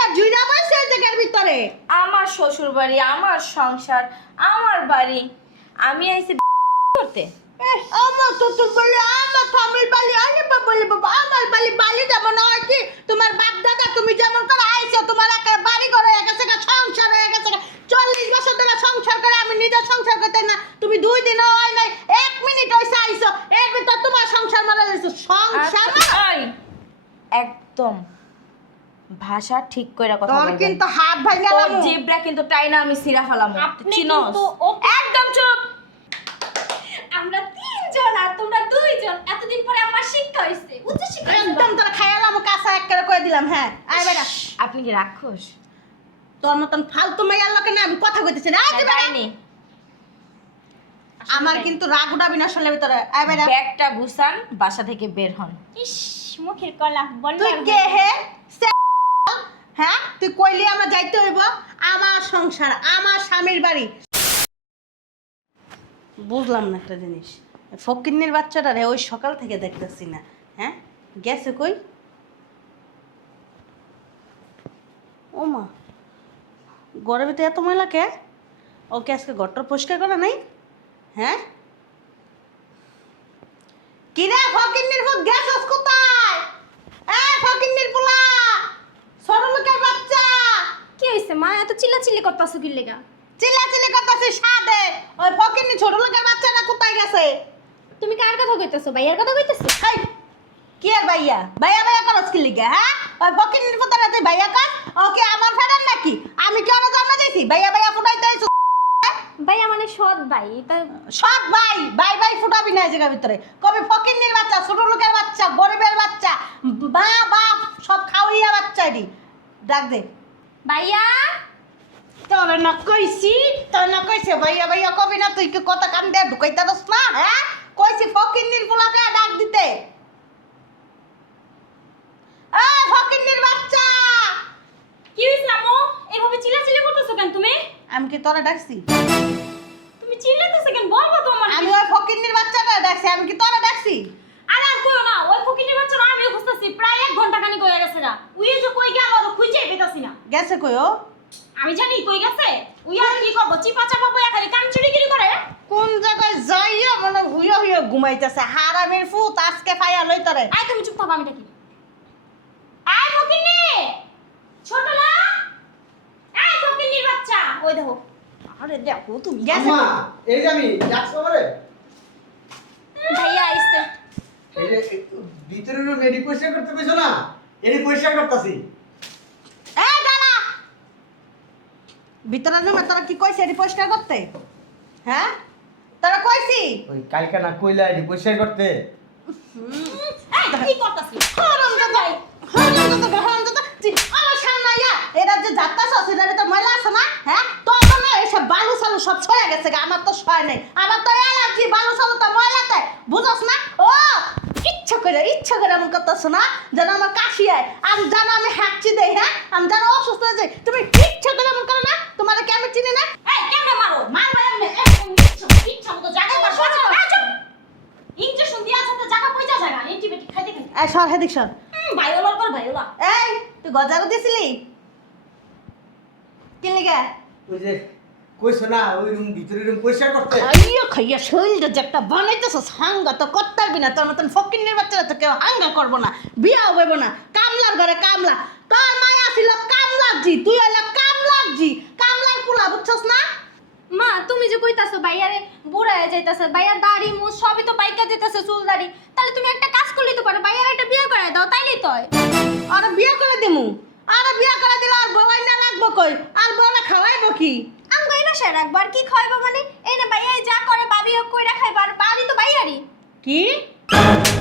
মায়া জুইরা বসে এই জায়গার ভিতরে। আমার শ্বশুর বাড়ি, আমার সংসার, আমার বাড়ি, আমি আইছি করতে। আমার শ্বশুর বাড়ি, আমার স্বামীর বাড়ি, আরে বলে বাবা আমার বাড়ি বাড়ি যেমন হয় কি তোমার বাপ দাদা তুমি যেমন করে আইছো তোমার একটা বাড়ি ঘর হয়ে গেছে সংসার হয়ে গেছে 40 বছর ধরে সংসার করে আমি নিজে সংসার করতে না তুমি 2 দিনও হয় নাই 1 মিনিট হইছে আইছো এর ভিতর তোমার সংসার মারা গেছে সংসার এই একদম ভাষা ঠিক কইরা কথা তোর বলবেন। কিন্তু হাত ভাঙা তোর লামু জিবরা কিন্তু টাইনা আমি সিরা ফেলামু। আপনি চিনোস? কিন্তু একদম চুপ। আমরা 3 জন আর তোমরা 2 জন। এতদিন পরে আমার শিক্ষা হইছে। উচ্চ শিক্ষা একদম তোর খায়ালাম কাঁচা এক করে কই দিলাম হ্যাঁ আয় বেটা আপনি কি রাক্ষস? তোর মতন ফালতু মাইয়ার লোকে না আমি কথা কইতেছি না আয় হ্যাঁ, বেটা ডাইনি। আমার কিন্তু রাগ উঠাবি না আসলে ভিতরে আয় বেটা ব্যাগটা গুছান, বাসা থেকে বের হন। ইস মুখের কলা বল তুই কে হে হ্যাঁ তুই কইলি আমরা যাইতে হইব আমার সংসার আমার স্বামীর বাড়ি বুঝলাম না একটা জিনিস ফকিন্নির বাচ্চাটা রে ওই সকাল থেকে দেখতেছি না হ্যাঁ গেছে কই ও মা ঘরের ভিতরে এত ময়লা কে ওকে আজকে ঘরটা পরিষ্কার করা নাই হ্যাঁ কিরে ফকিন্নির ফুট গেছস কোথায় ফকিন্নির পোলা ছোট লোকের বাচ্চা কি হইছে মা এত চিল্লাচিল্লি করতাছো কি লাগা? চিল্লাচিল্লি করতেছে সাদে ওই ফকিন্নি ছোট লোকের বাচ্চাটা কোথায় গেছে তুমি কার কথা কইতাছো? ভাইয়ার কথা কইতাছো? হাই কি আর ভাইয়া ভাইয়া ভাইয়া করস কি লিগা হ্যাঁ ওই ফকিন্নির পুতারা তুই ভাইয়া কর ওকে আমার ফেরান নাকি আমি কি ওর জন্ম দিয়েছি ভাইয়া ভাইয়া ফুটাইতে আইছো ভাইয়া মানে সৎ ভাই। তা সব ভাই ভাই ভাই ফুটাবি না এই জায়গার ভিতরে কবে ফকিন্নির বাচ্চা ছোট লোকের বাচ্চা গরিবের বাচ্চা মা বাপ সব খাওয়াইয়া বাচ্চারি ডাক দে ভাইয়া তোর না কইছি তোর না কইছে ভাইয়া ভাইয়া কবি না তুই কি কথা কান দে ঢুকাইতে দস না হ্যাঁ কইছি ফকিন্নির পোলাকে ডাক দিতে ফকিন্নির বাচ্চা কি হইছে আম্মু? এভাবে চিল্লাচিল্লি করতেছো কেন তুমি? আমি কি তোরা ডাকছি তুমি চিল্লাতেছো কেন? বলবা তো আমার। আমি ওই ফকিন্নির বাচ্চাটা ডাকছি আমি কি তোরা ডাকছি আরে আর কইও না। ওই ফকিনের বাচ্চারা আমিও খুঁজতাছি। প্রায় 1 ঘন্টা খানি কইয়া গেছে না। উই যে কই গেল আর খুঁজেই পেতাছি না। গেছে কই ও আমি জানি কই গেছে। উই আর কি করব? চিপা চাপা বইয়া খালি কাম চুরিগিরি করে। কোন জায়গায় যাইয়া মানে হুইয়া হুইয়া ঘুমাইতেছে হারামের ফুত আজকে ফাইয়া লই তোরে আয় তুমি চুপ থাকো আমি ডাকি। আয় ফকিনি। ছোটলা। আয় ফকিনির বাচ্চা। ওই দেখো। আরে দেখো তুমি গেছে আম্মা এই যে আমি ডাকছো আমারে ভাইয়া আইছে। এই যে ভিতরের রুম এডি পরিষ্কার করতে কইছো না এডি পরিষ্কার করতাছি এই দাঁড়া ভিতরে রুমে তোরা কি কইছে এটি পরিষ্কার করতে হ্যাঁ তোরা কইছি ওই কালকা না কইলা এডি পরিষ্কার করতে এই কি করতাছিস? হারামজাদা হারামজাদা আমার সামনে আইয়া এরা যে যাত্রাছ সেটারে তো ময়লা আছে না হ্যাঁ তোর না এসব বালু সালু সব ছড়ে গেছে গা, আমার তো ছয় নাই আমার তো অ্যালার্জি বালু সালু তো ময়লাতে বুঝছ না ও ইচ্ছা করে এমন করতেছ না যেন আমার কাশি আয় আমি জানো আমি হাঁকছি দেই হ্যাঁ আমি জানো অসুস্থ হয়ে যাই তুমি ইচ্ছা করে এমন করো না তোমার কি আমি চিনি না এই কেমনে মারো? মারবা এমনে একদম ইচ্ছা মতো জায়গা পার সর। ইনজেকশন দিয়া আছে তো জায়গা পয়সা জায়গা অ্যান্টিবায়োটিক খাইতে খাইতে। এই সর হেদিক সর ভাইওলার পর ভাইওলা। এই তুই গজারও দিছিলি কি লেগে ওই যে কইছো না ওই রুম ভিতরের রুম পরিষ্কার করতে আইয়া খাইয়া শরীরটা যে একটা বানাইতেছস হাঙ্গা তো করতে পারবি না তোর মতন ফকিন্নির বাচ্চারা তো কেউ হাঙ্গা করবো না বিয়াও হইব না কামলার ঘরে কামলা তোর মায়া ছিল কামলার জি তুই হইলা কামলার জি কামলার পোলা বুঝছস না মা তুমি যে কইতাছো ভাইয়ারে বুড়া হয়ে যাইতাছে ভাইয়ার দাড়ি মুছ সবই তো পাইকা দিতেছে চুল দাড়ি তাহলে তুমি একটা কাজ করলেই তো পারো ভাইয়ার একটা বিয়ে করে দাও তাইলেই তো হয়। আর বিয়া করে দিমু আর বিয়া করে দিলে আর বউই না লাগবো কই আর বউরা খাওয়াইবো কি আমগো এই বাসায় রাখবো আর কি খাইবো মানে এই না ভাইয়া যা করে ভাবি হোক কইরা খাইবো আর বাড়ি তো ভাইয়ারই। কি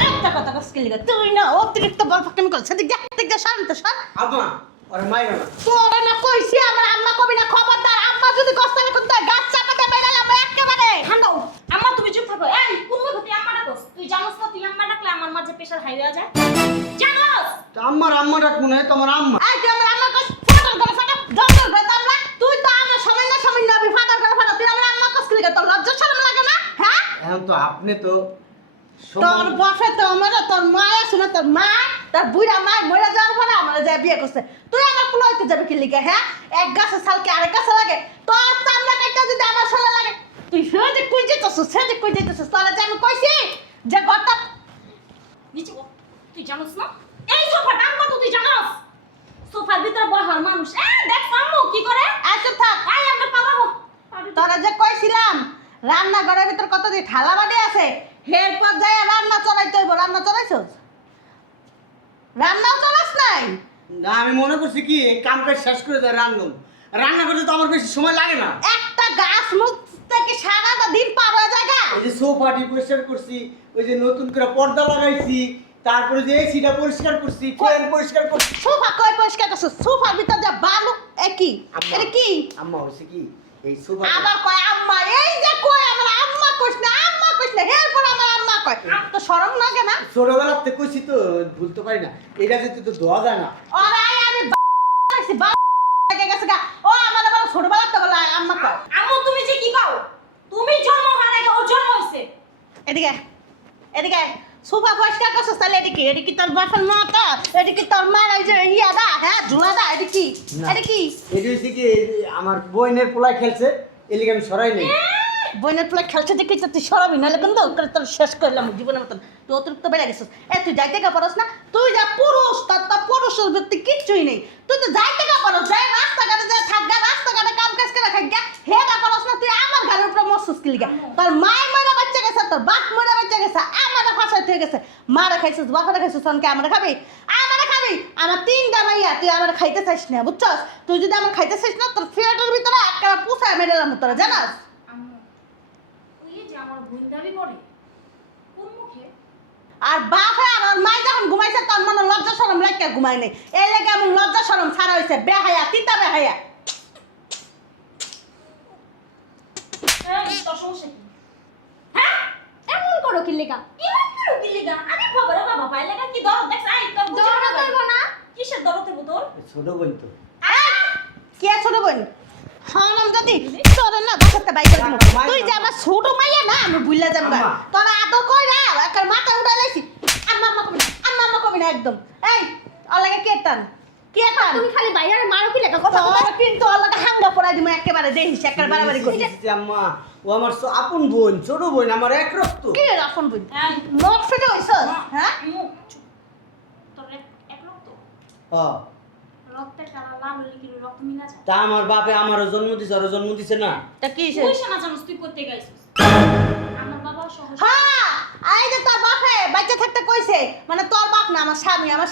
একটা কথা কসকে লিগা তুই না অতিরিক্ত বল ফকিন করছ দেখ শান্ত সর আম্মা ওরে মাইরো না তোরা না কইছি আমার আম্মা কবি না খবরদার আম্মা যদি কষ্ট করতে গাছ চাপাতে বেরালাম একেবারে ঠান্ডাও আম্মা তুমি চুপ থাকো। এই কোন গতি আম্মা ডাকোস? তুই জানোস না তুই আম্মা ডাকলে আমার মাঝে প্রেসার হাই হয়ে যায় জানোস? আম্মার আম্মা ডাকবো না তোমার আম্মা এই তুই আমার আম্মা কস ফাটার করে ফাটা জঙ্গল করে তামলা তুই তো আমার সময় না আমি ফাটার করে ফাটা তুই আমার আম্মা কস কি লিগা তোর লজ্জা শরম লাগে না হ্যাঁ এখন তো আপনি তো তোর বাপে তো আমার তোর মা আছে না তোর মা তার বুড়া মা মরে যাওয়ার পরে আমার যা বিয়ে করছে তুই আমার পোলা হইতে যাবে কি লিখে হ্যাঁ এক গাছে সালকে আরেক গাছে লাগে তোর চামড়া কাটতে যদি আমার সালা লাগে তুই সেজে কই যেতেছিস সেজে কই যেতেছিস তোরা যে আমি কইছি যে গটা নিচে বল। তুই জানোস না এই সোফার দাম কত তুই জানোস? সোফার ভিতরে বহার মানুষ দেখ আম্মু কি করে। আচ্ছা থাক আই আমরা পালাবো। তোরা যে কইছিলাম রান্নাঘরের ভিতর কত যে ঠালা বাড়ি আছে এরপর যাই রান্না চড়াইতে হইব রান্না চড়াইছস রান্নাও চড়াস নাই না আমি মনে করছি কি এই কামটা শেষ করে দেয় রান্না করতে তো আমার বেশি সময় লাগে না। একটা গাছ মুখ থেকে সারাটা দিন পার হয়ে যায় গা। ওই যে সোফাটি পরিষ্কার করছি, ওই যে নতুন করে পর্দা লাগাইছি, তারপরে যে এসিটা পরিষ্কার করছি, ফ্যান পরিষ্কার করছি। সোফা কই পরিষ্কার করছিস সোফার ভিতর যা বালু কি আম্মা, এটা কি আম্মা হইছে কি এই সোফা আবার কয় আম্মা এই যে কয় আমার আম্মা কইছ না এরপর আমার আম্মা কয় তো শরম লাগে না ছোটবেলাতে কইছি তো ভুলতে পারি না, এটা যেতে তো ধোয়া যায় না। ওরে আমি বাড়াইছি লাগে গেছে গা ও আমার আবার ছোটবেলা তো বলে আম্মা কয় আম্মু তুমি যে কি কও? তুমি জন্ম হওয়ার আগে ওর জন্ম হইছে। এদিকে এদিকে সোফা পরিষ্কার করছিস তাহলে এটা কি তোর বাসার মাটা এটা কি তোর মার এই যে ইয়াদা হ্যাঁ ঝুলাদা এটা কি না। এটা কি এটা হচ্ছে কি আমার বোনের পোলায় খেলছে, এলিগে আমি সরাই নেই। বইনের প্লে খেলছে দেখে তুই সরাবি নাহলে কিন্তু তোর শেষ করলাম জীবনের মতন তুই অতিরিক্ত বেড়ে গেছিস তুই যাইতে গা পারস না তুই যা পুরুষ তার পুরুষের ব্যক্তি কিচ্ছুই নেই তুই তো যাইতে গা পারস যাই রাস্তাঘাটে যা থাকগা রাস্তাঘাটে কাম কাজ করে খাইগা হে গা পারস না তুই আমার ঘরের উপর মসুস কি লিগা তোর মায়ের ময়রা বাচ্চা গেছে তোর বাপ ময়রা বাচ্চা গেছে আমারে ফাঁসাই হয়ে গেছে মারে খাইছিস বাপারে খাইছিস তখন কি আমারে খাবি আমার 3টা মাইয়া তুই আমার খাইতে চাইস না বুঝছস তুই যদি আমার খাইতে চাইস না তোর ফিয়াটের ভিতরে একটা পুষায় মেরেলাম তোরা জানাস আম্মু ওই যে আমার বোন দাবি করে কোন মুখে? আর বাপে আর ওর মাই যখন ঘুমাইছে তোর মনে লজ্জা শরম রেখে ঘুমাই নেই এর লেগে এমন লজ্জা শরম ছাড়া হয়েছে বেহায়া তিতা বেহায়া তোর সমস্যা কি? হ্যাঁ এমন করো কি লেগা এমন করো কি লিগা? আরে বাবা ভাই লাগা কি দরদ দেখছ আই তোর দরদ হইব না কিসের দরদ হইব তোর? ছোট বোন তো কে ছোট বোন হলাম যদি তোর না বাসাতে বাইক করে দিমু। তুই যে আমার ছোট মাইয়া না আমি ভুললা যাবো আম্মা। তোর আদর কই না একটা মাথা উড়াই লাইছি আম্মা কবি না একদম এই অলাগে কে টান তুমি খালি বাইরে মারো কি লেগা তোর কিন্তু অলাগে হাঙ্গা পড়াই দিমু একেবারে দেখিস একেবারে বাড়াবাড়ি করিস আম্মা ও আমার আপন বোন, ছোট বোন, আমার এক রক্ত। কি রে রাফন বোন এই নখ ফেটে হইছস হ্যাঁ আম্মু চুপ। তোর এক রক্ত হ্যাঁ, রক্তের কালার লাল হলে কি রক্ত মিলা যায়? তা আমার বাপে আমারও জন্ম দিছে, আরও জন্ম দিছে না। তা কি তুই শোনা জানোস তুই করতে গাইছিস আমার বাবা সহজ হ্যাঁ এই যে তোর বাপে বাচ্চা থাকতে কইছে মানে তোর বাপ না আমার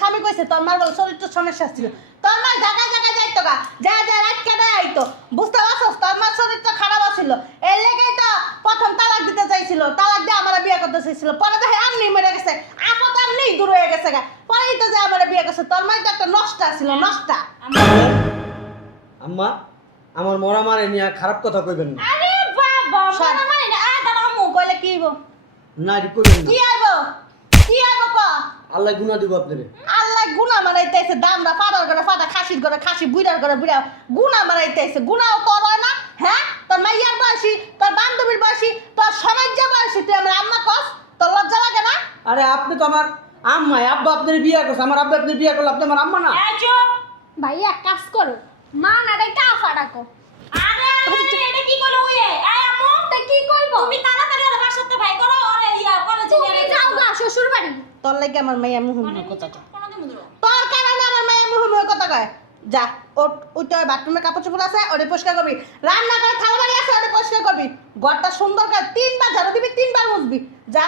স্বামী কইছে তোর মার বলে চরিত্র সমস্যা ছিল তোর মা জায়গায় জায়গায় যাইতো গা যা রাত কেটে আইতো বুঝতে পারছস তোর মার চরিত্র খারাপ ছিল এর লেগেই তো প্রথম তালাক দিতে চাইছিল তালাক দিয়ে আমার বিয়ে করতে চাইছিল পরে দেখে আমনি মরে গেছে আপদ আমনি দূর হয়ে গেছে গা পরেই তো যে আমার বিয়ে করছে তোর মাই তো একটা নষ্টা ছিল নষ্টা আম্মা আমার মরা মারে নিয়ে খারাপ কথা কইবেন না। আরে বাবা সর। মনে মানে না দাঁড়া আম্মু কইলে কি হইব না এটি কইবেন না, কি আইব ক আল্লাহ গুনাহ দিব আপনারে। আল্লাহ গুনা মারাইতেছে দামরা ফাটার করে ফাটা খাসির করে খাসি বুইড়ার করে বুইড়া গুনা মারাইতেছে গুনাও তোর হয় না হ্যাঁ তোর মাইয়ার বয়সী তোর বান্ধবীর বয়সী তোর সমাজ্য বয়সী তুই আমার আম্মা কস তোর লজ্জা লাগে না আরে আপনি তো আমার আম্মা, আব্বা আপনার বিয়ে করছে, আমার আব্বা আপনার বিয়ে করলে আপনি আমার আম্মা না। এই চুপ। ভাই এক কাজ করো মা না ডাইটা আফা ডাকো আরে এটা কি করলো ওই এই আম্মু তা কি করব তুমি তাড়াতাড়ি ওর বাসাতে ভাই করো ওরে ইয়া কলেজে তুমি যাও গা শ্বশুর বাড়ি তোর লাগে আমার মাইয়া মুহুম মানে কথা কয় কোন দিন মুদ্র তোর কারণে আমার মাইয়া মুহুম কথা কয় যা ওইটা বাথরুমে কাপড় চোপড় আছে ওটা পরিষ্কার করবি রান্না করে থালা বাড়ি আছে ওটা পরিষ্কার করবি ঘরটা সুন্দর করে 3বার ঝাড়ু দিবি 3বার মুছবি যা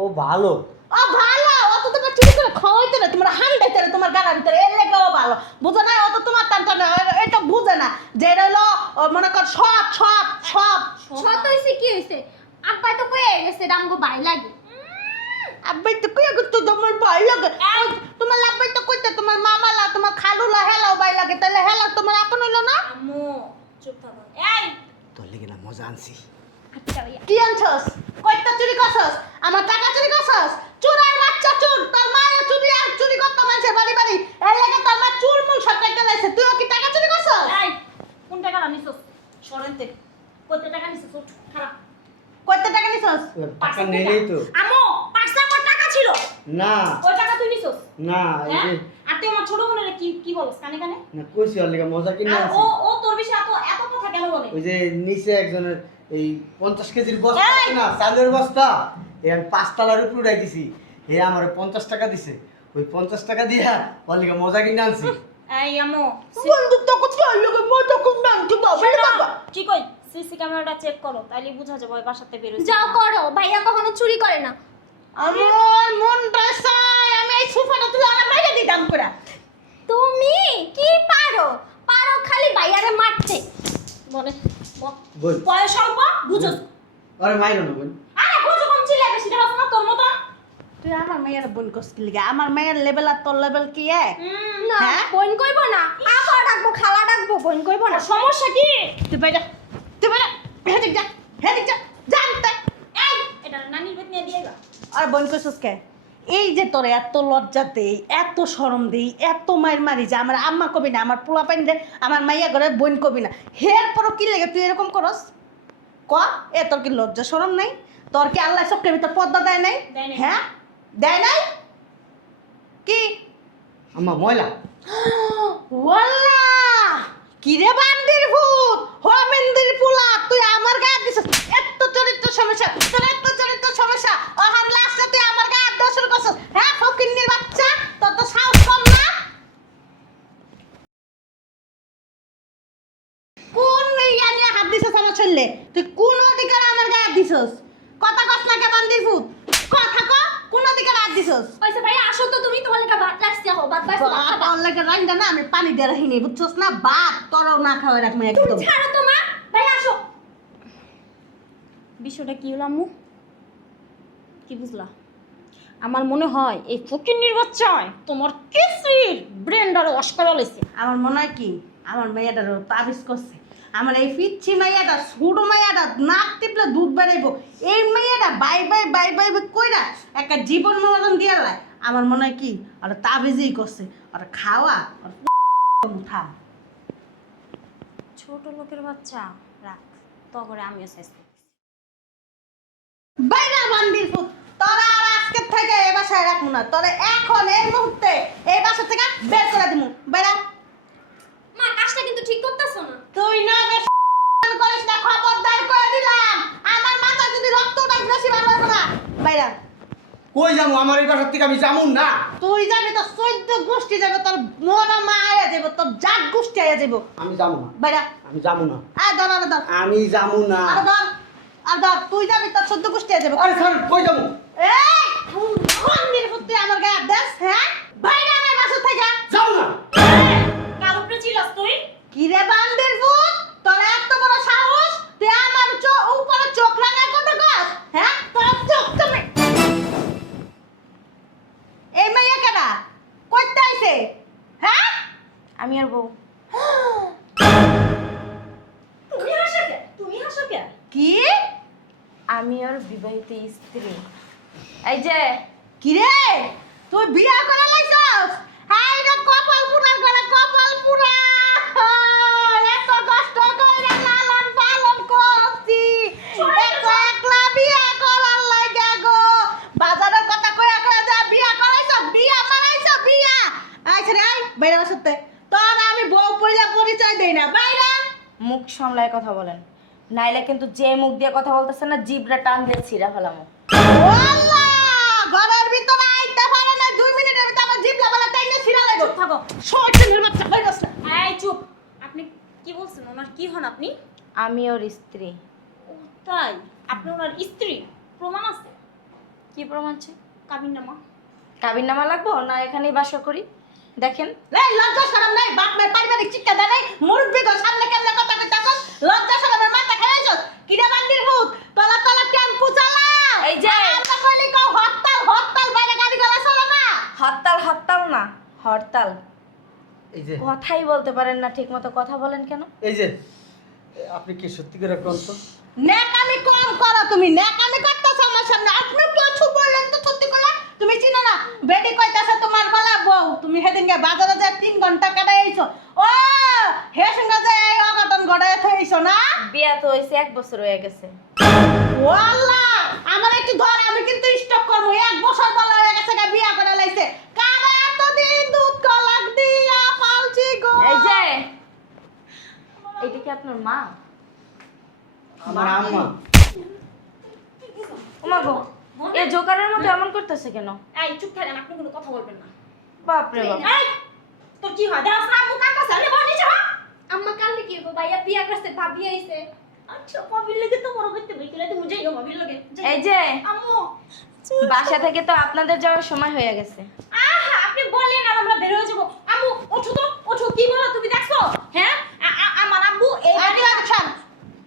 ও ভালো, ও ভালো অত তোমার চুরি করে খাওয়াইতে না তোমার হান্ডাইতে না তোমার গালার ভিতরে এর লেগেও ভালো বুঝো না অত তোমার টান টান এটা বুঝে না যে এটা হলো মনে কর সব শত হইছে কি হইছে আব্বাই তো কয়ে গেছে রামগো ভাই লাগে আব্বাই তো কই গো তোমার ভাই লাগে তোমার আব্বাই তো কইতে তোমার মামালা তোমার খালুলা হেলাও ভাই লাগে তাহলে হেলা তোমার আপন হইলো না আম্মু চুপ থাকো এই তোর লেগে না মজা আনছি। আচ্ছা ভাইয়া কি আনছস কয়টা চুরি করছস আমার টাকা চুরি করছস চুরার বাচ্চা চুর তোর মায়ের চুরি আর চুরি করতে মানুষের বাড়ি বাড়ি এর লাগে তোর মা চুর মুল সব কাটতে লাইছে তুইও কি টাকা চুরি করছস এই কোন টাকা নিছস সরেনতে কত টাকা নিছস ওঠ খারাপ কয়টা টাকা নিছস টাকা নেই তো। আম্মু 5 টাকা ছিল না ওই টাকা তুই নিছস না, এই হ্যাঁ যে আর তুই আমার ছোট বোনের কি কি কি বলছ কানে কানে? না কইছি ওর লিগা মজা কিনে আর আনছি। ও তোর বিষয়ে এত এত কথা কেন বলে? ওই যে নিচে একজনের এই 50 কেজির বস্তা এই! আছে না, চালের বস্তা, এই আমি 5 তলার উপরে উঠাই দিছি। হে আমার 50 টাকা দিছে, ওই 50 টাকা দিয়া ওর লিগা মজা কিনে আনছি। এই আমো বন্ধুত্ব করতে লোকে মজা করবে আনতে বাবা বাবা। কি কই সিসি ক্যামেরাটা চেক করো তাইলে বুঝা যাবে ওই বাসাতে বের হইছে। যাও করো, ভাইয়া কখনো চুরি করে না। আমার মনটা চায় আমি এই সোফাটা তুলে আমার বাইরে দিতাম করে। তুমি কি পারো? পারো খালি ভাইয়ারে মারতে। বলে বল বয়স অল্প বুঝছ। আরে মাইরো না বোন। আরে বুঝো কম চিল্লা বেশি দেখাস না তোর মত। তুই আমার মেয়ের বোন কষ্ট লিগা আমার মেয়ের লেভেল আর তোর লেভেল কি এক? না হ্যাঁ? বোন কইব না, আপা ডাকবো, খালা ডাকবো, বোন কইব না। সমস্যা কি? তুই বাইরে হেদিক যা হেদিক যা জানতে। এই এটা নানির বেত নিয়ে দিয়ে গা। আর বোন কইছস কে? এই যে তোর এত লজ্জা দেই, এত শরম দেই, এত মায়ের মারি যে আমার আম্মা কবি না, আমার পোলা পাইন রে, আমার মাইয়া ঘরে বোন কবি না, হের পরও কি লেগে তুই এরকম করস? ক এ তোর কি লজ্জা শরম নাই? তোর কি আল্লাহ চোখের ভিতর পর্দা দেয় নাই? দেয় নাই। হ্যাঁ দেয় নাই কি? আম্মা ময়লা। ওয়াল্লা কি রে বান্দির ভূত হোমেন্দির পোলা তুই আমার গায়ে দিছস এত চরিত্র সমস্যা তোর এত চরিত্র সমস্যা ওহান লাস্টে তুই আমার গায়ে দোষর করছস হ্যাঁ ফকিন্নির বাচ্চা তোর তো সাহস কম না কোন ইয়া নিয়ে হাত দিছস আমার ছেলে তুই কোন অধিকার আমার গায়ে দিছস কথা কস না কে বান্দির ভূত কথা ক কোন অধিকার হাত দিছস কইছে ভাইয়া আসো তো তুমি, তোমার লাগা ভাত রাখছি, হো ভাত বাইছো, ভাত খাবা। তোর লাগে রাইন্দা না আমি পানি দিয়ে রাখিনি বুঝছস না ভাত তোরও না খাওয়া রাখবো একদম ছাড়ো তো মা, ভাইয়া আসো। বিষয়টা কি হলো আম্মু? কি বুঝলা? আমার মনে হয় এই ফকিন্নির বাচ্চায় তোমার কিসির ব্রেনডারে ওয়াশ করা লইছে। আমার মনে হয় কি আমার মেয়েটারও তাবিজ করছে আমার এই পিচ্ছি মেয়েটা ছোট মেয়েটা নাক টিপলে দুধ বেড়াইবো এই মেয়েটা bye bye bye bye bye কইরা একটা জীবন মরণ দিয়ে লাই আমার মনে হয় কি ওরা তাবিজই করছে ওরা খাওয়া থাম ছোট লোকের বাচ্চা রাখ তো করে আমিও শেষ বাইরা বান্দির ফুট তোরা আর আজকে থেকে এই বাসায় রাখবো না তোরা এখন এই মুহূর্তে এই বাসা থেকে বের করে দিমু বাইরা মা কাজটা কিন্তু ঠিক করতেছো না। তুই না বেশ করিস না খবরদার করে দিলাম আমার মাথা যদি রক্তটা বেশি ভালো হবে না বাইরা কই যামু আমার এই বাসার থেকে আমি যামু না। তুই যাবি তোর 14 গোষ্ঠী যাবে তোর মোরা মা আয়া যাবে তোর জাত গোষ্ঠী আয়া যাবে আমি যামু না। বাইরা আমি যামু না। আর ধর আর ধর আমি যামু না। আর ধর তুই যাবি তোর 14 গোষ্ঠী আয়া যাবে আরে স্যার কই যামু? এই মন্দির পুত্র আমার গায়ে দেশ হ্যাঁ বাইরা আমার বাসা থেকে যামু না। কার উপরে চিল্লাস তুই? কি রে বান্দির ভূত তোর এত বড় সাহস তুই আমার উপরে চোখ রাঙার কথা কস হ্যাঁ তোর চোখ তুমি এই মাইয়া কেডা কইতে আইছে হ্যাঁ আমি আর বউ। তুমি হাসো কে? তুমি হাসো কে? কি আমি আর বিবাহিত স্ত্রী। এই যে কি রে তুই বিয়া করে লাইছস হাই রে কপাল পুরার করে কপাল পুরা এত কষ্ট কইরা লালন পালন করছি এত একলা বিয়া করার লাগা গো বাজারের কথা কইয়া কইয়া যা বিয়া করাইছ বিয়া মারাইছ বিয়া আইছ রে আই বাইরে বসতে তোর আমি বউ পইলা পরিচয় দেই না বাইরে মুখ সামলায় কথা বলেন, নাইলে কিন্তু যে মুখ দিয়ে কথা বলতেছেন না জিবরা টান দিয়ে ছিঁড়া ফেলামো। আল্লাহ ঘরের ভিতরে আইতে পারে না 2 মিনিটের ভিতরে আমার জিভ লাগালা টাইনে ছিড়া লাগো চুপ থাকো। শয়তানের বাচ্চা বাইরে বস এই চুপ। আপনি কি বলছেন? ওনার কি হন আপনি? আমি ওর স্ত্রী। ও তাই? আপনি ওনার স্ত্রী? প্রমাণ আছে? কি প্রমাণ চাই? কাবিননামা? কাবিন নামা লাগবো না এখানেই বাসা করি? দেখেন এই লজ্জা শরম নাই বাপ মে পারিবারিক শিক্ষা দেয় নাই মুরব্বি গো সামনে কেমনে কথা কইতা কস লজ্জা শরমের মাথা খাইছস কিরা বান্দির ভূত তলা তলা টেম্পু চালা এই যে আমরা কইলি কও হরতাল বাইরে গাড়ি গলা চলে না হরতাল হরতাল না হরতাল। এই যে কথাই বলতে পারেন না ঠিক মতো, কথা বলেন কেন? এই যে আপনি কি সত্যি করে কোন তো? নেকামি কম করো তুমি নেকামি করতেছ আমার সামনে আপনি কিছু বললেন তো সত্যি করে তুমি চিনো না বেডি কইতাছে তোমার বলা বউ তুমি সেদিনকে বাজারে যায় 3 ঘন্টা কাটাই আইছো ও হে সঙ্গে যে এই অঘটন ঘটায় থইছো না বিয়া তো হয়েছে 1 বছর হয়ে গেছে। ওয়াল্লাহ আমার একটু ধর আমি কিন্তু স্টক করব 1 বছর বলা হয়ে গেছে গা বিয়া করে লাইছে কারে এতদিন দুধ কলাক দিয়া আপনার মা? আমার আম্মা। ওমা গো, এ জোকারের মতো এমন করতেছে কেন? এই চুপ থাকেন, আপনি কোনো কথা বলবেন না। বাপরে বাপ। এই তোর কি হয়? দেখছ না আম্মু কাঁদতেছে, আরে বল নিচে হা। আম্মা কালকে কি হইবো? ভাইয়া বিয়া করছে, ভাবি আইছে। আচ্ছা ভাবির লাগে তো বড় করতে বইলে তুমি যাইও ভাবির লাগে। এই যে আম্মু বাসা থেকে তো আপনাদের যাওয়ার সময় হয়ে গেছে। আহা আপনি বললেন আর আমরা বের হয়ে যাব। আম্মু ওঠো তো, ওঠো। কি বলো তুমি? দেখছো হ্যাঁ আমার আব্বু এই অ্যাটেনশন।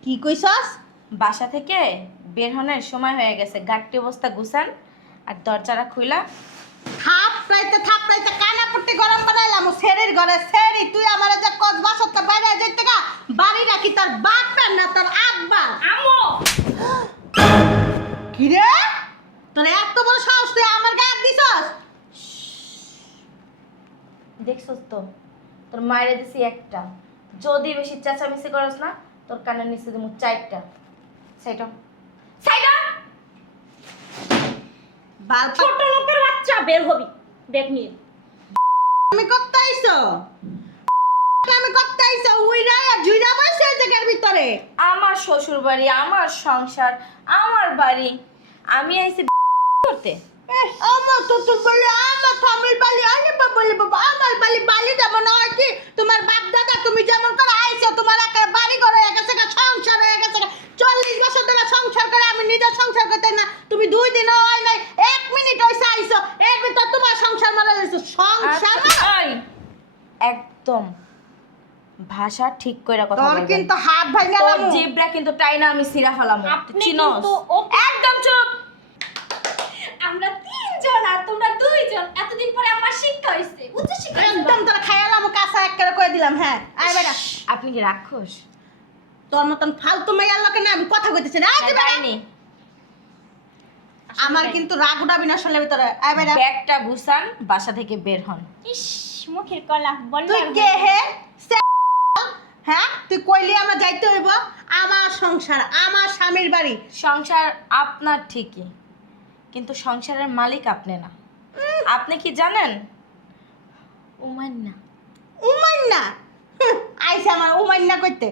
কি কইছস? বাসা থেকে বের হনের সময় হয়ে গেছে। গাট্টি অবস্থা গুছান আর দরজাটা খুইলা। থাপড়াইতে কানা পট্টি গরম বানাইলাম সেরির ঘরে সেরি। তুই আমার যে কস বাসতে বাইরে যাইতে গা বাড়ি রাখি তোর বাপের না তোর আব্বা। আম্মু কি রে তোর এত বড় সাহস তুই আমার গায়ে হাত দিছস? দেখছস তো, তোর মায়ের দিছি একটা। যদি বেশি চেঁচামেচি করস না, তোর কানের নিচে দিমু 4টা। সেটা সেটা বাল ছোট লোকের বাচ্চা বের হবি ব্যাগ নিয়ে। আমি করতে আইছো, আমি করতে আইছো উইরা আর জুইরা বসে এই জায়গার ভিতরে। আমার শ্বশুর বাড়ি, আমার সংসার, আমার বাড়ি। আমি আইছি করতে। আমার শ্বশুর বাড়ি, আমার স্বামীর বাড়ি, আরে বাবলে বাবা আমার বাড়ি। বাড়ি যেমন হয় কি তোমার বাপ দাদা তুমি যেমন করে আইছো, তোমার একটা বাড়ি ঘর হয়ে গেছে, সংসার হয়ে গেছে। 40 বছর ধরে সংসার করে আমি নিজে সংসার করতে না। তুমি 2 দিনও হয় নাই, 1 মিনিট হইছে আইছো, এর ভিতর তোমার সংসার মারা গেছে। সংসার আচ্ছা, ওই, একদম ভাষা ঠিক কইরা কথা তোর বলবেন। কিন্তু হাত ভাঙা তোর লামু। জিবরা কিন্তু টাইনা আমি সিরা ফেলাম। আপনি চিনোস? কিন্তু ওকে একদম চুপ। আমরা 3 জন আর তোমরা 2 জন। এতদিন পরে আমার শিক্ষা হইছে। উচ্চ শিক্ষা হইছে। একদম তোর খায়ালাম কাঁচা এক করে কই দিলাম। হ্যাঁ আয় বেটা, আপনি কি রাক্ষস? তোর মতন ফালতু মাইয়ার লোকে না আমি কথা কইতেছি না। আয় তুই বেটা। ডাইনি। আমার কিন্তু রাগ উঠাবি না আসলে ভিতরে। আয় বেটা, ব্যাগটা গুছান, বাসা থেকে বের হন। ইস মুখের কলা বললে তুই কে হে? হ্যাঁ তুই কইলি আমার যাইতে হইব? আমার সংসার, আমার স্বামীর বাড়ি। সংসার আপনার ঠিকই, কিন্তু সংসারের মালিক আপনি না। আপনি কি জানেন? উমান্না। উমাইন্না আইসা আমার উমাইন্না কইতে।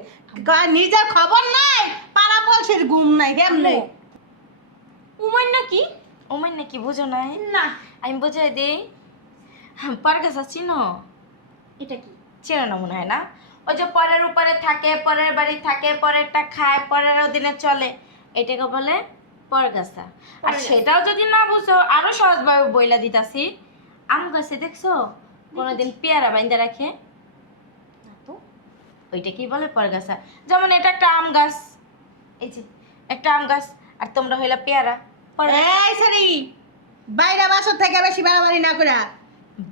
নিজের খবর নাই, পাড়া পলসের ঘুম নাই কেমনে? উমান্না কি? উমান্না কি বুঝো নাই? না আমি বুঝাই দিই। পারগাছা চিনো? এটা কি? চেনো না মনে হয় না? ওই যে পরের উপরে থাকে, পরের বাড়ি থাকে, পরেরটা খায়, পরের অধীনে চলে, এটাকে বলে পরগাছা। আর সেটাও যদি না বুঝো, আরো সহজভাবে বইলা দিতাছি। আম গাছে দেখছো কোনোদিন পেয়ারা বাইন্দা রাখে? না তো। ওইটা কি বলে? পরগাছা। যেমন এটা একটা আম গাছ, এই যে একটা আম গাছ, আর তোমরা হইলা পেয়ারা। এই সরি, বাইরে বাসা থেকে বেশি বাড়াবাড়ি না করা।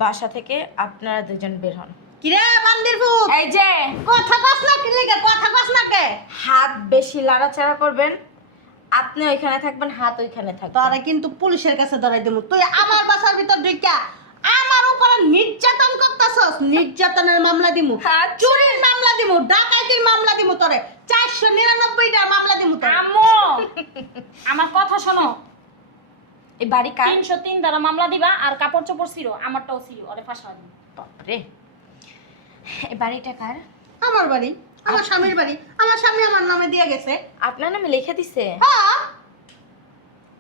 বাসা থেকে আপনারা দুজন বের হন। কিরে বান্দির ফুট, এই যে কথা কস না কি লিগে? কথা কস না কে? হাত বেশি লাড়াচাড়া করবেন, আপনি ওইখানে থাকবেন, হাত ওইখানে থাকবে। তোরে কিন্তু পুলিশের কাছে ধরাই দেবো। তুই আমার বাসার ভিতর ঢুইকা আমার উপরে নির্যাতন করতাছস, নির্যাতনের মামলা দিমু, আচ্ছা। চুরির মামলা দিমু, ডাকাতির মামলা দিমু, তোরে 499টা মামলা দিমু তোরে। আম্মু আমার কথা শোনো। এই বাড়ি কার? 303 দ্বারা মামলা দিবা আর কাপড় চোপড় ছিল, আমারটাও ছিল, আরে ফাঁসা দিন। বাপরে, এই বাড়িটা কার? আমার বাড়ি, আমার স্বামীর বাড়ি। আমার স্বামী আমার নামে দিয়ে গেছে। আপনার নামে লিখে দিছে? হ্যাঁ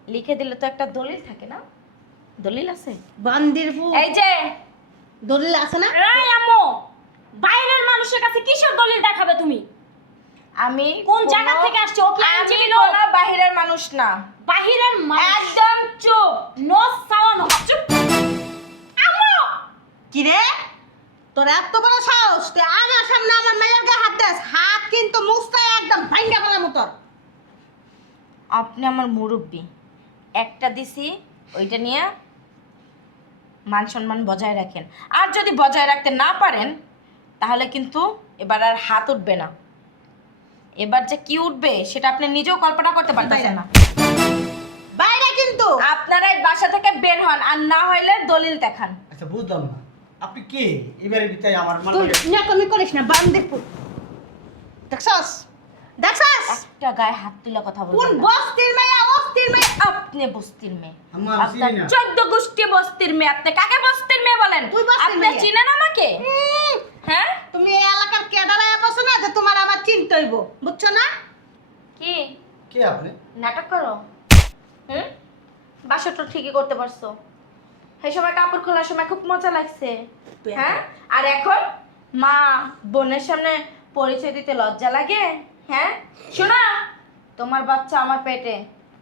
লিখে দিলে তো একটা দলিল থাকে না? দলিল আছে? বান্দির ফুট, এই যে দলিল আছে না? এই আম্মু বাইরের মানুষের কাছে কিসের দলিল দেখাবে তুমি? আমি কোন জায়গা থেকে আসছে? ও কি আমি আইনজীবী লোক? কোনো বাহিরের মানুষ না। বাহিরের মানুষ। একদম চুপ। No sound. চুপ। আম্মু কি রে তোর এত বড় সাহস, তুই আমার সামনে আমার মেয়ের গায়ে হাত দিস? হাত কিন্তু মুস্তায় একদম ভাঙ্গা ফেলাম তোর। আপনি আমার মুরব্বি, একটা দিছি, ওইটা নিয়ে মান সম্মান বজায় রাখেন। আর যদি বজায় রাখতে না পারেন, তাহলে কিন্তু এবার আর হাত উঠবে না। এবার যে কি উঠবে সেটা আপনি নিজেও কল্পনা করতে পারতেছেন না। বাইরে কিন্তু আপনারাই বাসা থেকে বের হন, আর না হইলে দলিল দেখান। আচ্ছা বুঝলাম না, আপনি কে? এবারে ভিতরে আমার তুই মানে না তুমি করিস না বান্দির ফুট। দেখছস দেখছস একটা গায়ে হাত তুলে কথা কোন বলবেন না। বস্তির মেয়ে অস্তির মেয়ে? আপনি বস্তির মেয়ে, আম্মা, আমি আপনার চিনি না। 14 গোষ্ঠী বস্তির মেয়ে। আপনি কাকে বস্তির মেয়ে বলেন? তুই বস্তির আপনি মেয়ে। চিনেন আমাকে? হ্যাঁ, তুমি এই এলাকার কেডারায় বসো না যে তোমার আবার কিনতে হইব, বুঝছো না? কি কে আপনি? নাটক করো? হুম, বাসাটা ঠিকই করতে পারছো। সেই সময় কাপড় খোলার সময় খুব মজা লাগছে, হ্যাঁ? আর এখন মা বোনের সামনে পরিচয় দিতে লজ্জা লাগে, হ্যাঁ? শোনা, তোমার বাচ্চা আমার পেটে,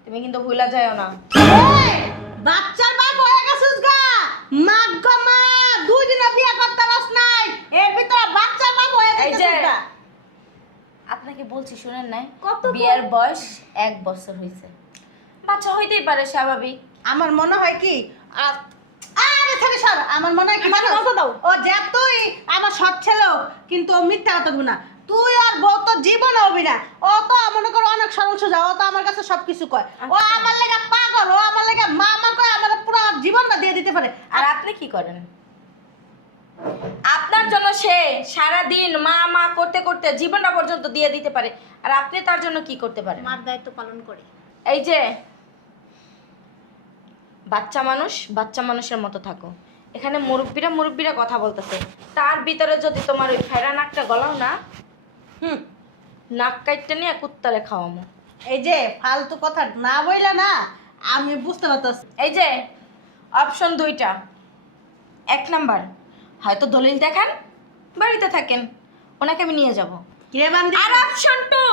তুমি কিন্তু ভুলা যাও না। এই, বাচ্চার বাপ হয়ে গেছিস গা, মাগ গো মা, 2 দিনে বিয়ে করতে পারছ নাই, এর ভিতরে বাচ্চার বাপ হয়ে এই গেছিস যে গা। আপনাকে বলছি, শুনেন নাই? কত বিয়ের বয়স 1 বছর হয়েছে, বাচ্চা হইতেই পারে, স্বাভাবিক। আমার মনে হয় কি আরে ছেলে সর, আমার মনে হয় কি আমার জানো? কথা দাও। ও যে তুই আমার সৎ ছেলে, কিন্তু ও মিথ্যা কথা বলবি না। তুই আর বউ তো জীবন হবি না। ও তো মনে করো অনেক সরল সোজা, ও তো আমার কাছে সবকিছু কয়। ও আচ্ছা। আমার লেগে পাগল, ও আমার লেগে মামা কয়, আমার পুরো জীবনটা দিয়ে দিতে পারে। আর আপনি কি করেন? আপনার জন্য সে সারা দিন মা মা করতে করতে জীবনটা পর্যন্ত দিয়ে দিতে পারে, আর আপনি তার জন্য কি করতে পারেন? মার দায়িত্ব পালন করে। এই যে বাচ্চা মানুষ, বাচ্চা মানুষের মতো থাকো। এখানে মুরব্বীরা কথা বলতেছে, তার ভিতরে যদি তোমার ওই ফেরা নাকটা গলাও না, নাক কাইটটা নিয়ে কুত্তারে খাওয়ামো। এই যে ফালতু কথা না বইলা না, আমি বুঝতে পারতেছি। এই যে অপশন 2টা, 1 নাম্বার, হয়তো দলিল দেখান, বাড়িতে থাকেন, ওনাকে আমি নিয়ে যাব। কে বান্দি? আর অপশন 2,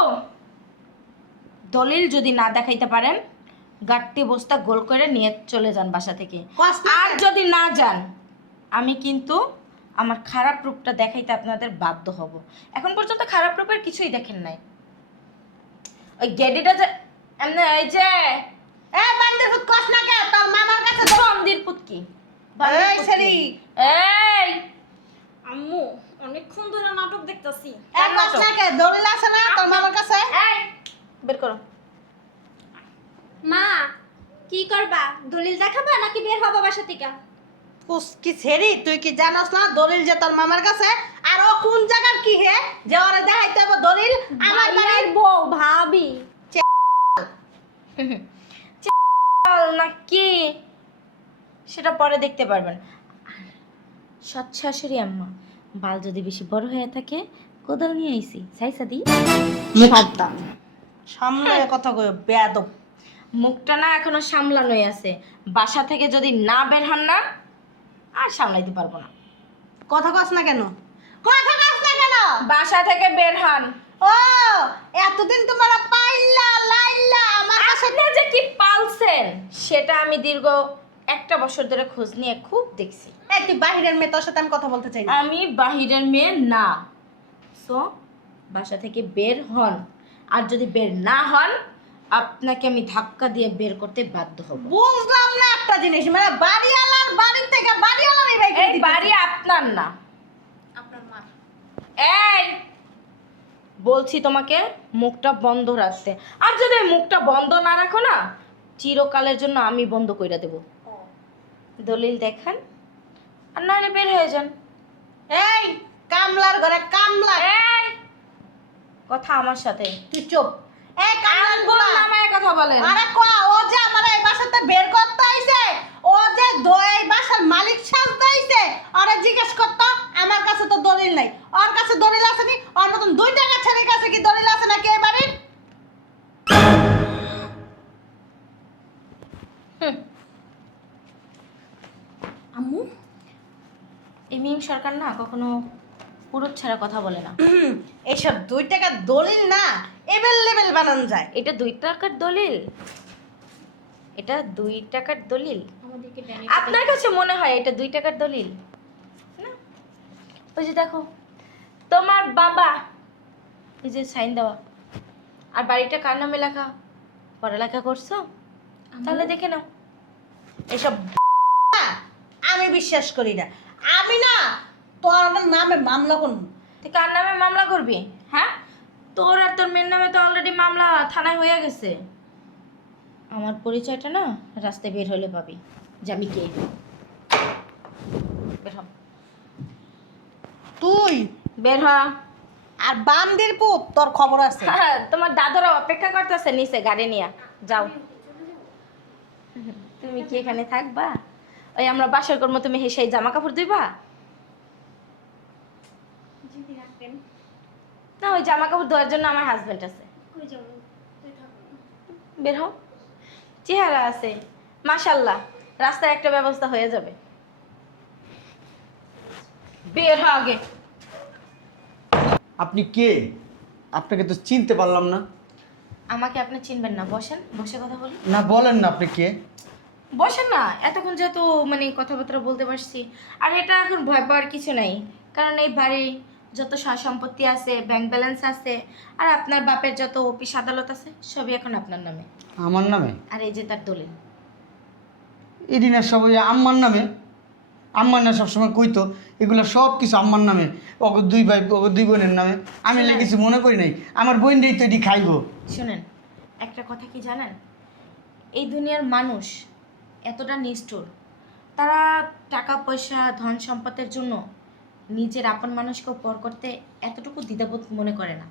দলিল যদি না দেখাইতে পারেন, গাট্টি বস্তা গোল করে নিয়ে চলে যান বাসা থেকে। কষ্ট আর যদি না যান, আমি কিন্তু আমার খারাপ রূপটা দেখাইতে আপনাদের বাধ্য হব। এখন পর্যন্ত খারাপ রূপের কিছুই দেখেন নাই। ওই গেডিটা যে এমনি, এই যে এ বান্দির ফুট কস না কে, তোর মামার কাছে তো। বান্দির পুতকি, এই ছেলি, এই আম্মু অনেকক্ষণ ধরে নাটক দেখতাছি। এ কস না কে, দলিল আছে না তোর মামার কাছে? এই বের করো। মা কি করবা? দলিল দেখাবা নাকি বের হবা বাসা থেকে? কি ছেড়ি, তুই কি জানোস না দলিল যে তোর মামার কাছে? আর ও কোন জায়গার কি হে যে ওরে দেখাইতে হবে দলিল? আমার ভাইয়ের বাড়ির বউ ভাবি। নাকি সেটা পরে দেখতে পারবেন। সৎ শাশুড়ি আম্মা, বাল যদি বেশি বড় হয়ে থাকে, কোদাল নিয়ে আইছি, সাইসা দি। সাবধান, সামনে কথা কই বেয়াদব। মুখটা না এখনো সামলানোই আছে, বাসা থেকে যদি না বের হন না, আর সামলাইতে পারবো না। কথা কস না কেন? কথা কস না কেন? বাসা থেকে বের হন। ও এতদিন তোমার পাইলা লাইলা আমার কাছে। আপনি যে কি পালছেন সেটা আমি দীর্ঘ 1টা বছর ধরে খোঁজ নিয়ে খুব দেখছি। এই তুই বাহিরের মেয়ে, তোর সাথে আমি কথা বলতে চাই না। আমি বাহিরের মেয়ে না, সো বাসা থেকে বের হন। আর যদি বের না হন, আপনাকে আমি ধাক্কা দিয়ে বের করতে বাধ্য হব। বুঝলাম না একটা জিনিস, মানে বাড়িওয়ালার বাড়ি থেকে বাড়িওয়ালারই বাইক এই বাড়ি আপনার না, আপনার মা। এই বলছি তোমাকে মুখটা বন্ধ রাখতে। আর যদি মুখটা বন্ধ না রাখো না, চিরকালের জন্য আমি বন্ধ কইরা দেব। দলিল দেখান, আর নাহলে বের হয়ে যান। এই কামলার ঘরে কামলা, এই কথা আমার সাথে, তুই চুপ। এই কামলার আঙ্গুল গুলা নামায় কথা বলেন। আরে কোয়া, ও যে আমার এই বাসাতে বের করতে আইছে, ও যে এই বাসার মালিক সাজতে আইছে, আরে জিজ্ঞেস করতো, আমার কাছে তো দলিল নাই। ওর কাছে দলিল আছে নি? ওর মতন 2 টাকা ছেলের কাছে কি দলিল আছে নাকি এই বাড়ির? আম্মু এই মিম সরকার না কখনো পুরুষ ছাড়া কথা বলে না। এইসব 2 টাকার দলিল না এভেলেবেল বানানো যায়। এটা 2 টাকার দলিল, এটা 2 টাকার দলিল। আমাদেরকে ড্যানি আপনার কাছে মনে হয় এটা 2 টাকার দলিল না? ওই যে দেখো তোমার বাবা, এই যে সাইন দেওয়া, আর বাড়িটা কার নামে লেখা, পড়ালেখা করছো? তাহলে দেখে নাও। এসব না, আমি বিশ্বাস করি না। আমি না তোর নামে মামলা করব। তুই কার নামে মামলা করবি? হ্যাঁ, তোর আর তোর মেয়ের নামে তো অলরেডি মামলা থানায় হয়ে গেছে। আমার পরিচয়টা না রাস্তায় বের হলে পাবি যে আমি কে। বের হ, তুই বের হ। আর বান্দির পুত, তোর খবর আছে। হ্যাঁ, তোমার দাদুরা অপেক্ষা করতেছে নিচে গাড়ি নিয়ে, যাও। তুমি কি এখানে থাকবা? ওই আমরা বাসর করবো, তুমি সেই জামা কাপড় ধুইবা? যদি রাখবেন। না ওই জামা কাপড় ধোয়ার জন্য আমার হাজবেন্ড আছে। কই যাবো তুই থাক। বের হও, চেহারা আছে মাশাল্লাহ, রাস্তায় একটা ব্যবস্থা হয়ে যাবে। বের হও আগে। আপনি কে? আপনাকে তো চিনতে পারলাম না। আমাকে আপনি চিনবেন না, বসেন, বসে কথা বলি। না বলেন না আপনি কে? বসেন না, এতক্ষণ যেহেতু মানে কথাবার্তা বলতে পারছি, আর এটা এখন ভয় পাওয়ার কিছু নাই, কারণ এই বাড়ি যত সম্পত্তি আছে, ব্যাংক ব্যালেন্স আছে, আর আপনার বাপের যত অফিস আদালত আছে সবই এখন আপনার নামে। আমার নামে? আর এই যে তার দলিল। এদিনের সবাই আম্মার নামে? আম্মার না সবসময় কইতো এগুলো সব কিছু আম্মার নামে, ওকে দুই ভাই, ওকে দুই বোনের নামে। আমি না কিছু মনে করি নাই, আমার বোনটাই তো এটি খাইবো। শুনেন, একটা কথা কি জানেন, এই দুনিয়ার মানুষ এতটা নিষ্ঠুর, তারা টাকা পয়সা ধন সম্পদের জন্য নিজের আপন মানুষকেও পর করতে এতটুকু দ্বিধাবোধ মনে করে না।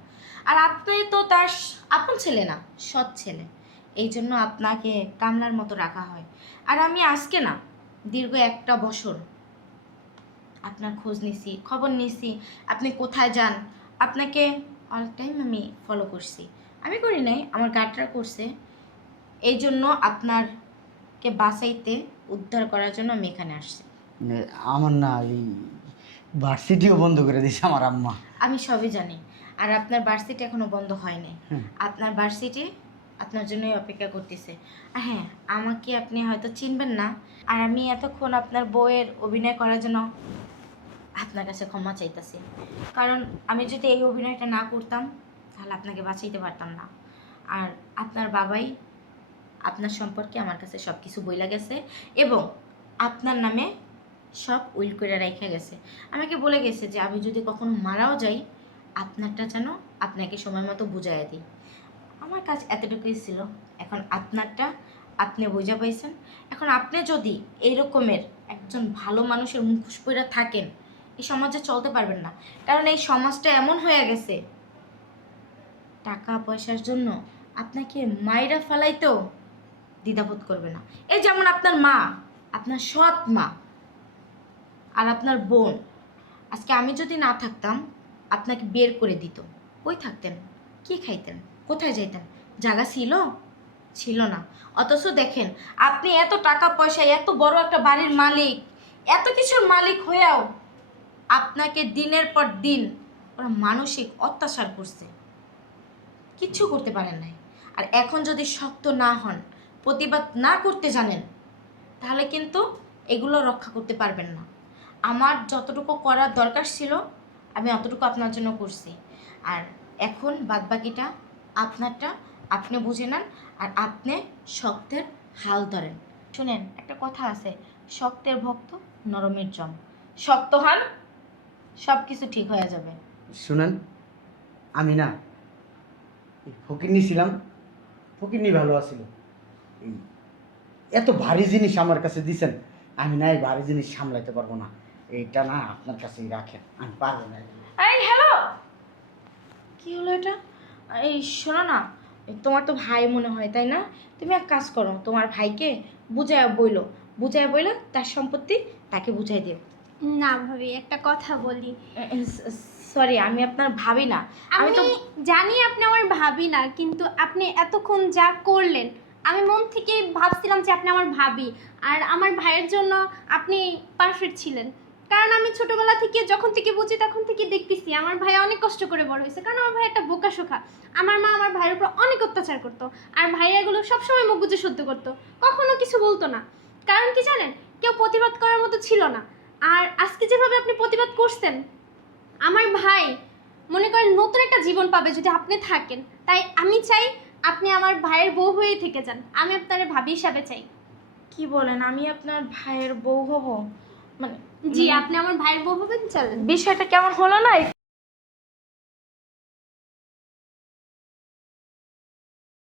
আর আপনি তো তার আপন ছেলে না, সৎ ছেলে, এই জন্য আপনাকে কামলার মতো রাখা হয়। আর আমি আজকে না, দীর্ঘ 1টা বছর আপনার খোঁজ নিছি, খবর নিছি, আপনি কোথায় যান, আপনাকে অল টাইম আমি ফলো করছি। আমি করি নাই, আমার গার্ডরা করছে। এই জন্য আপনারকে বাঁচাইতে, উদ্ধার করার জন্য আমি এখানে আসছি। আমার না এই ভার্সিটিও বন্ধ করে দিয়েছে আমার আম্মা। আমি সবই জানি, আর আপনার ভার্সিটি এখনো বন্ধ হয়নি। হুম। আপনার ভার্সিটি আপনার জন্যই অপেক্ষা করতেছে। আর হ্যাঁ, আমাকে আপনি হয়তো চিনবেন না, আর আমি এতক্ষণ আপনার বউয়ের অভিনয় করার জন্য আপনার কাছে ক্ষমা চাইতেছি, কারণ আমি যদি এই অভিনয়টা না করতাম তাহলে আপনাকে বাঁচাইতে পারতাম না। আর আপনার বাবাই আপনার সম্পর্কে আমার কাছে সব কিছু বইলা গেছে, এবং আপনার নামে সব উইল করে রেখে গেছে। আমাকে বলে গেছে যে আমি যদি কখনো মারাও যাই, আপনারটা যেন আপনাকে সময় মতো বুঝাইয়া দিই। আমার কাজ এতটুকুই ছিল। এখন আপনারটা আপনি বুঝা পাইছেন। এখন আপনি যদি এইরকমের একজন ভালো মানুষের মুখোশ পরে থাকেন, এই সমাজে চলতে পারবেন না, কারণ এই সমাজটা এমন হয়ে গেছে, টাকা পয়সার জন্য আপনাকে মাইরা ফেলাইতেও দ্বিধাবোধ করবে না। এই যেমন আপনার মা, আপনার সৎ মা, আর আপনার বোন, আজকে আমি যদি না থাকতাম আপনাকে বের করে দিত। কই থাকতেন, কি খাইতেন, কোথায় যাইতেন? জায়গা ছিল? ছিল না। অথচ দেখেন, আপনি এত টাকা পয়সা, এত বড় একটা বাড়ির মালিক, এত কিছুর মালিক হয়েও আপনাকে দিনের পর দিন ওরা মানসিক অত্যাচার করছে, কিচ্ছু করতে পারেন নাই। আর এখন যদি শক্ত না হন, প্রতিবাদ না করতে জানেন, তাহলে কিন্তু এগুলো রক্ষা করতে পারবেন না। আমার যতটুকু করার দরকার ছিল আমি অতটুকু আপনার জন্য করছি, আর এখন বাদবাকিটা আপনারটা আপনি বুঝে নেন, আর আপনি শক্তের হাল ধরেন। শুনেন, একটা কথা আছে, শক্তের ভক্ত নরমের জম। শক্ত হন, সব কিছু ঠিক হয়ে যাবে। শুনেন, আমি না ফকিরনি ছিলাম, ফকিরনি ভালো আছিল। এই এত ভারী জিনিস আমার কাছে দিছেন, আমি না এই ভারী জিনিস সামলাইতে পারবো না। এইটা না আপনার কাছেই রাখেন, আমি পারবো না। এই হ্যালো, কি হলো এটা? এই শোনো না, তোমার তো ভাই মনে হয় তাই না? তুমি এক কাজ করো, তোমার ভাইকে বুঝায় বইলো তার সম্পত্তি তাকে বুঝাই দিও। না ভাবি, একটা কথা বলি। সরি, আমি আপনার ভাবি না। আমি তো জানি আপনি আমার ভাবি না, কিন্তু আপনি এতক্ষণ যা করলেন, আমি মন থেকে ভাবছিলাম যে আপনি আমার ভাবি, আর আমার ভাইয়ের জন্য আপনি পারফেক্ট ছিলেন। কারণ আমি ছোটবেলা থেকে, যখন থেকে বুঝি তখন থেকে দেখতেছি আমার ভাই অনেক কষ্ট করে বড় হয়েছে, কারণ আমার ভাই একটা বোকা শোকা। আমার মা আমার ভাইয়ের উপর অনেক অত্যাচার করতো, আর ভাইয়া এগুলো সবসময় মুখ বুজে সহ্য করতো, কখনো কিছু বলতো না। কারণ কি জানেন, কেউ প্রতিবাদ করার মতো ছিল না। আর আজকে যেভাবে আপনি প্রতিবাদ করছেন, আমার ভাই মনে করেন নতুন একটা জীবন পাবে যদি আপনি থাকেন। তাই আমি চাই আপনি আমার ভাইয়ের বউ হয়েই থেকে যান, আমি আপনার ভাবি হিসাবে চাই। কি বলেন, আমি আপনার ভাইয়ের বউ হব? মানে জি, আপনি আমার ভাইয়ের বউ হবেন, চলেন। বিষয়টা কেমন হলো না?